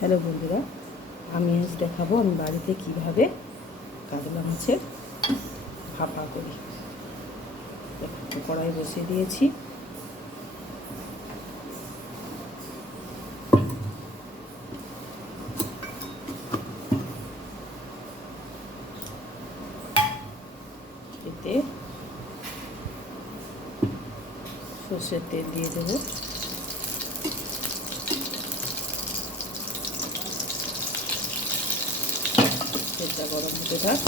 Hello বন্ধুরা, আমি আজ দেখাবো আমি বাড়িতে কিভাবে কাতলা মাছের ভাপা করি। কড়াই বসিয়ে দিয়েছি। এতে সর্ষের তেল দিয়ে দেবো। তেলটা গরম হতে থাক।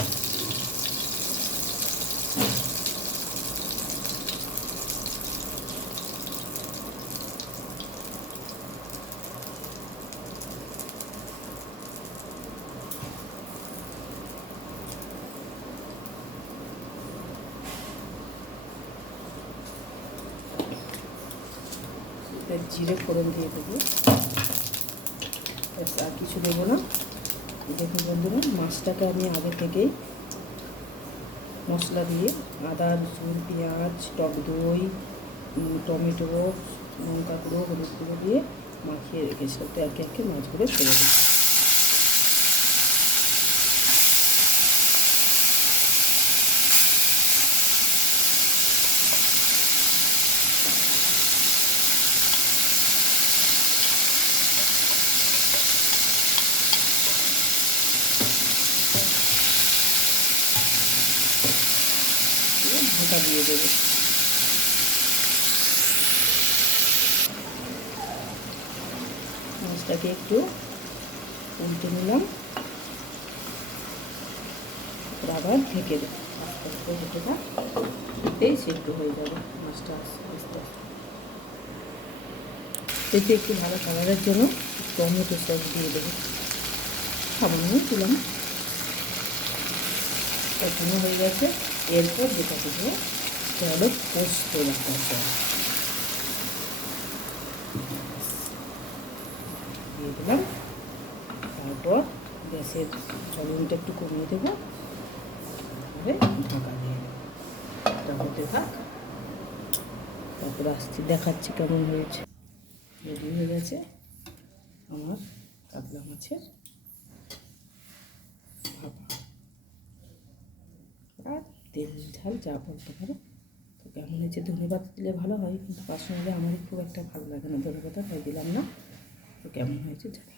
জিরে ফোড়ন দিয়ে দেবো, আর কিছু দেবো না। দেখুন বন্ধুরা, মাছটাকে আমি আগে থেকেই মশলা দিয়ে আদা, রসুন, পেঁয়াজ, টক দই, টমেটো, লঙ্কা গুঁড়ো, হলুদ গুঁড়ো দিয়ে মাখিয়ে রেখেছিলাম। তো একে একে মাছগুলো ছেড়ে দেবো। ঢাকা দিয়ে দেবো। মাছটাকে একটু উল্টে নিলাম, আবার ঢেকে দেবো। আস্তে আস্তে ঢেকেটা এতেই সেদ্ধ হয়ে যাবে মাছটা আস্তে আস্তে। এতে একটু ভালো কালারের জন্য টমেটো সস দিয়ে দেবো, সামান্য দিলাম। এখনো হয়ে গেছে। এরপর যেটা দেবো সেটা হলো পোস্ত বাটা দিয়ে দিলাম। তারপর গ্যাসের জ্বালানিটা একটু কমিয়ে দেবো, তারপরে ঢাকা দিয়ে দেবো। এটা হতে থাক, তারপর আসছি, দেখাচ্ছি কেমন হয়েছে। রেডি হয়ে গেছে আমার কাতলা মাছের ভাপা। আর তেল ঝাল যা বলতে পারো। তো কেমন হয়েছে, ধনেপাতা দিলে ভালো হয়, কিন্তু পার্সোনালি আমারই খুব একটা ভালো লাগে না ধনেপাতা, তাই দিলাম না। তো কেমন হয়েছে জানি।